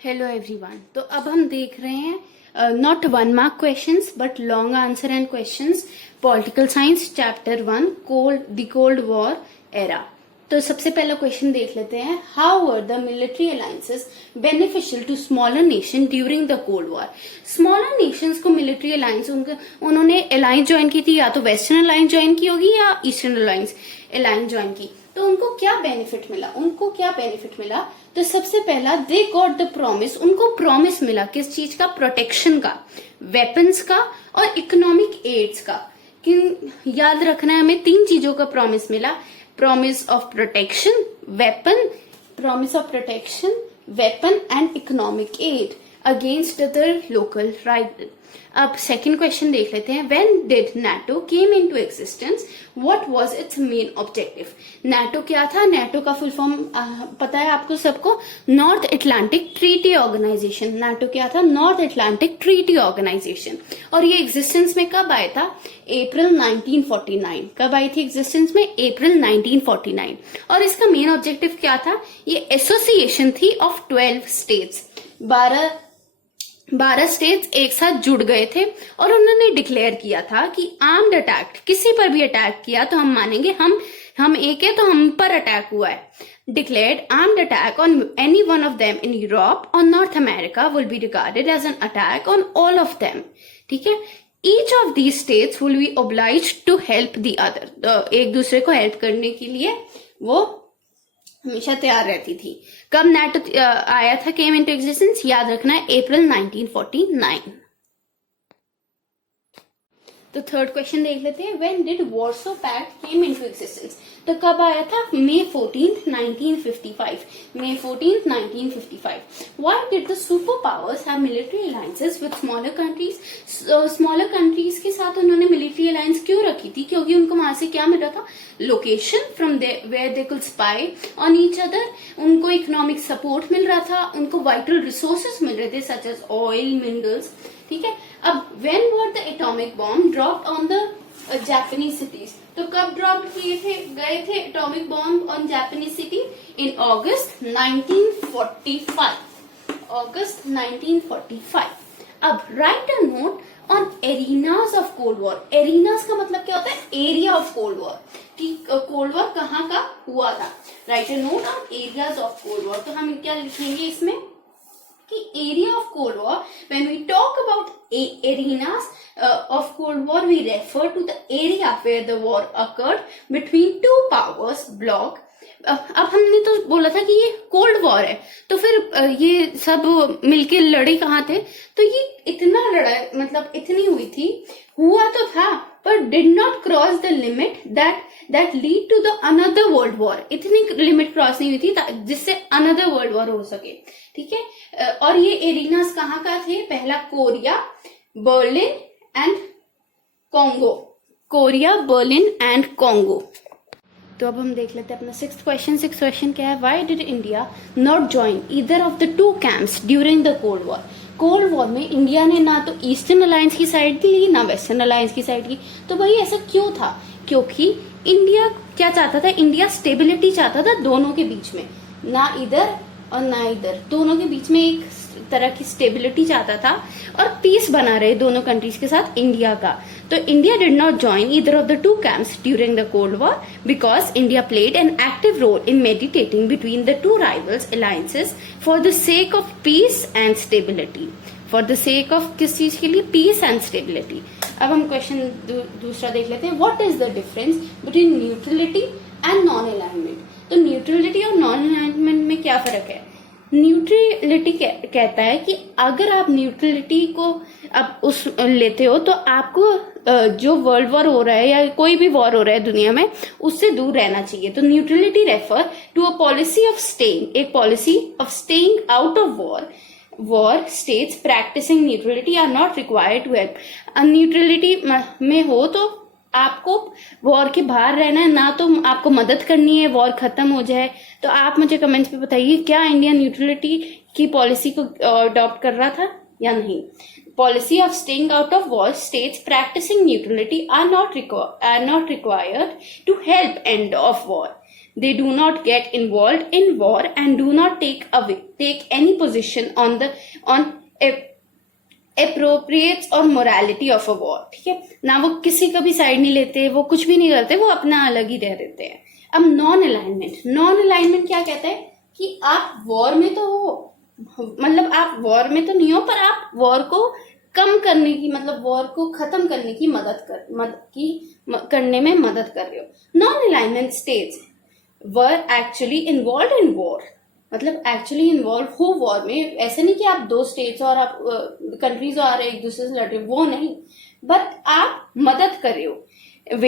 Hello everyone. तो अब हम देख रहे हैं not 1 mark questions but long answer and questions, political science chapter 1 the cold war era. तो सबसे पहला क्वेश्चन देख लेते हैं, how were the military alliances beneficial to smaller nation during the cold war. Smaller nations को military alliance उन्होंने alliance join की थी, या तो वेस्टर्न अलायंस ज्वाइन की होगी या ईस्टर्न अलायंस ज्वाइन की। तो उनको क्या बेनिफिट मिला, तो सबसे पहला दे गॉट द प्रॉमिस, उनको प्रॉमिस मिला किस चीज का, प्रोटेक्शन का, वेपन्स का और इकोनॉमिक एड्स का। याद रखना है हमें, 3 चीजों का प्रॉमिस मिला, promise of protection, weapon and economic aid against other local rival. अब सेकंड क्वेश्चन देख लेते हैं, when did NATO came into existence, what was its main objective. NATO क्या था, नाटो का फुल फॉर्म पता है आपको सबको, North Atlantic Treaty Organization. NATO क्या था, नॉर्थ अटलांटिक ट्रीटी ऑर्गेनाइजेशन। और ये एग्जिस्टेंस में कब आया था, अप्रैल 1949। कब आई थी एग्जिस्टेंस में, अप्रैल 1949। और इसका मेन ऑब्जेक्टिव क्या था, ये एसोसिएशन थी ऑफ 12 स्टेट्स। 12 स्टेट्स एक साथ जुड़ गए थे और उन्होंने डिक्लेयर किया था कि आर्म्ड अटैक, किसी पर भी अटैक किया तो हम मानेंगे हम एक है तो हम पर अटैक हुआ है। Declared armed attack on any one of them in Europe और North America will be regarded as an attack on all of them. ठीक है, each of these states will be obliged to help the other. एक दूसरे को help करने के लिए वो हमेशा तैयार रहती थी। कब नाटो आया था, केम इनटू एग्जिस्टेंस, याद रखना है अप्रैल 1949। तो थर्ड क्वेश्चन देख लेते हैं, when did Warsaw pact came into existence. तो कब आया था, May 14th 1955। May 14th 1955। Why did the super powers have military alliances with smaller countries. Smaller countries के साथ उन्होंने मिलिट्री अलायंस क्यों रखी थी, क्योंकि उनको वहां से क्या मिल रहा था, location from where they could spy on each other, उनको इकोनॉमिक सपोर्ट मिल रहा था, उनको वाइटल रिसोर्सेस मिल रहे थे सच एज ऑयल, मिनरल्स। ठीक है, अब when were the atomic bomb dropped on the Japanese cities. तो कब ड्रॉप गए थे atomic bomb on Japanese city, in August 1945। August 1945। अब write a note on arenas of Cold War. Arenas का मतलब क्या होता है, एरिया ऑफ कोल्ड वॉर। ठीक, कोल्ड वॉर कहाँ का हुआ था, write a note on areas of Cold War. तो हम क्या लिखेंगे इसमें कि area of Cold War, when we talk about arenas of Cold War, we refer to the area where the war occurred between 2 powers bloc। अब हमने तो बोला था कि ये कोल्ड वॉर है, तो फिर ये सब मिलके लड़े कहाँ थे, तो ये इतना लड़ाई मतलब इतनी हुई थी, हुआ तो था पर did not cross the limit that lead to the another world war. इतनी लिमिट क्रॉस नहीं हुई थी जिससे अनदर वर्ल्ड वॉर हो सके। ठीक है, और ये एरिनास कहाँ का थे, पहला Korea, Berlin and Congo. Korea, Berlin and Congo. तो अब हम देख लेते हैं अपना सिक्स्थ क्वेश्चन क्या है, why did India not join either of the 2 camps during the cold war. Cold war में इंडिया ने ना तो ईस्टर्न अलायंस की साइड ली ना वेस्टर्न अलायंस की साइड की। तो भाई ऐसा क्यों था, क्योंकि इंडिया क्या चाहता था, इंडिया स्टेबिलिटी चाहता था दोनों के बीच में, ना इधर और ना इधर, दोनों के बीच में एक तरह की स्टेबिलिटी चाहता था और पीस बना रहे दोनों कंट्रीज के साथ इंडिया का। तो India did not join either of the 2 camps during the cold war because India played an active role in meditating between the 2 rivals alliances for the sake of peace and stability. For the sake of किस चीज के लिए, piece and stability. अब हम question दूसरा देख लेते हैं, what is the difference between neutrality and non alignment. तो न्यूट्रलिटी और नॉन अलाइनमेंट में क्या फर्क है। न्यूट्रलिटी कहता है कि अगर आप न्यूट्रलिटी को अब उस लेते हो तो आपको जो वर्ल्ड वॉर हो रहा है या कोई भी वॉर हो रहा है दुनिया में, उससे दूर रहना चाहिए। तो neutrality refer to a policy of staying, एक policy of staying out of war states practising neutrality are not required to help. Neutrality में हो तो आपको वॉर के बाहर रहना है, ना तो आपको मदद करनी है वॉर खत्म हो जाए। तो आप मुझे कमेंट्स पे बताइए, क्या इंडिया न्यूट्रलिटी की पॉलिसी को अडॉप्ट कर रहा था या नहीं। Policy of staying out of war states practising neutrality are not required to help end of war. they do not get involved in war and do not take any position on appropriates or morality of a war. ठीक है ना, वो किसी का भी side नहीं लेते, वो कुछ भी नहीं करते, वो अपना अलग ही रह देते हैं. अब नॉन अलाइनमेंट क्या कहता है कि आप वॉर में तो हो, मतलब आप वॉर में तो नहीं हो, पर आप वॉर को कम करने की, मतलब वॉर को खत्म करने की करने में मदद कर रहे हो. Non alignment states were actually involve in war, मतलब एक्चुअली इन्वॉल्व हो वॉर में. ऐसे नहीं कि आप दो स्टेट्स और आप कंट्रीज आ रहे एक दूसरे से लड़ रहे, वो नहीं, बट आप मदद कर रहे हो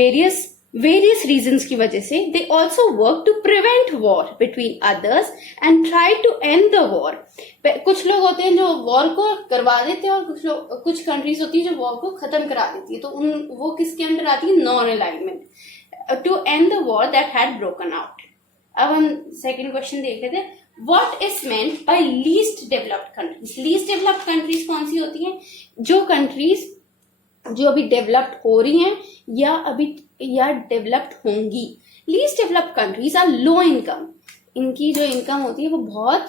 वेरियस रीजंस की वजह से. They also work to prevent war between others and try to end the war. कुछ लोग होते हैं जो वॉर को करवा देते हैं और कुछ कंट्रीज होती है जो वॉर को खत्म करा देती है. तो वो किसके अंदर आती है? Non alignment, to end the war that had broken out. अब हम सेकेंड क्वेश्चन देख लेते हैं. What is meant by least developed countries? Least developed countries कौन सी होती हैं? जो कंट्रीज जो अभी डेवलप्ड हो रही हैं या डेवलप्ड होंगी. Least developed countries are low income. इनकी जो इनकम होती है वो बहुत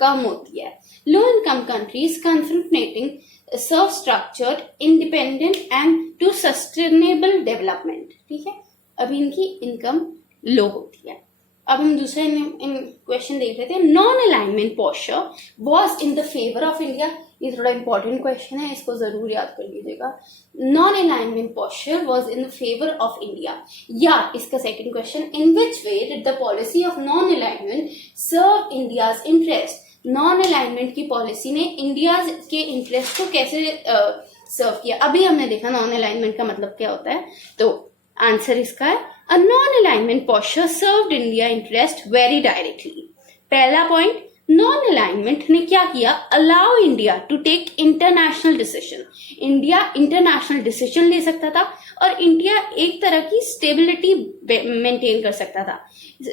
कम होती है. Low income countries concentrating serve structured independent and to sustainable development. ठीक है, अभी इनकी इनकम लो होती है. अब हम दूसरे क्वेश्चन देख लेते हैं. Non alignment posture was in the favour of India. ये थोड़ा इंपॉर्टेंट क्वेश्चन है, इसको जरूर याद कर लीजिएगा. Non alignment posture was in the favour of India. या इसका second question, in which way did the policy of non alignment serve India's interest. Non alignment की पॉलिसी ने इंडिया के इंटरेस्ट को कैसे सर्व किया. अभी हमने देखा नॉन अलाइनमेंट का मतलब क्या होता है, तो आंसर इसका है a non-alignment posture served India interest very directly. पहला पॉइंट, नॉन अलाइनमेंट ने क्या किया? Allow India to take international decision. India international decision ले सकता था और इंडिया एक तरह की स्टेबिलिटी मेंटेन कर सकता था.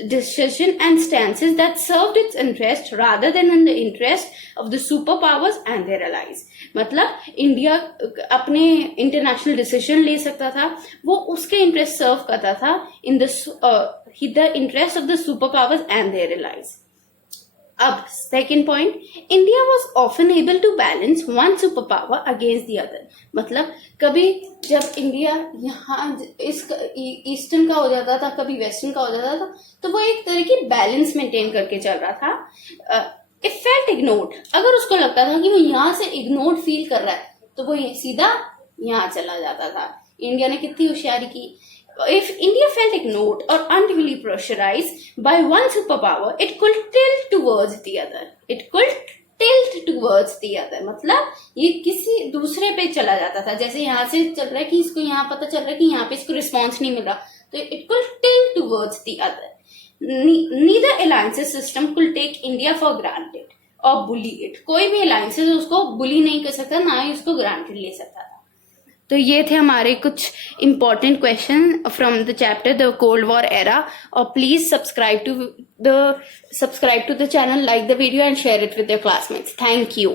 Decision and stances that served its interest rather than in the interest of the super powers and their allies. मतलब इंडिया अपने इंटरनेशनल डिसीजन ले सकता था, वो उसके इंटरेस्ट सर्व करता था in the interest of the super powers and their allies. अब second point, India was often able to balance one super power against the other. मतलब कभी जब इंडिया यहाँ ईस्टर्न का हो जाता था, कभी वेस्टर्न का हो जाता था, तो वो एक तरह की बैलेंस मेंटेन करके चल रहा था. इफ फेल्ट इग्नोर्ड, अगर उसको लगता था कि वो यहाँ से इग्नोर्ड फील कर रहा है, तो वो सीधा यहाँ चला जाता था. इंडिया ने कितनी होशियारी की. If India felt ignored or unduly pressurized by one superpower, it could tilt towards the other. मतलब ये किसी दूसरे पे चला जाता था. जैसे यहाँ से चल रहा है कि इसको यहाँ पता चल रहा है कि यहाँ पे इसको रिस्पॉन्स नहीं मिल रहा, तो it could tilt towards the other. Neither alliances system could take India for granted or bully it. कोई भी alliances उसको bully नहीं कर सकता, ना ही उसको granted ले सकता था. तो ये थे हमारे कुछ important question from the chapter the cold war era. और please subscribe to the channel, like the video and share it with your classmates. Thank you.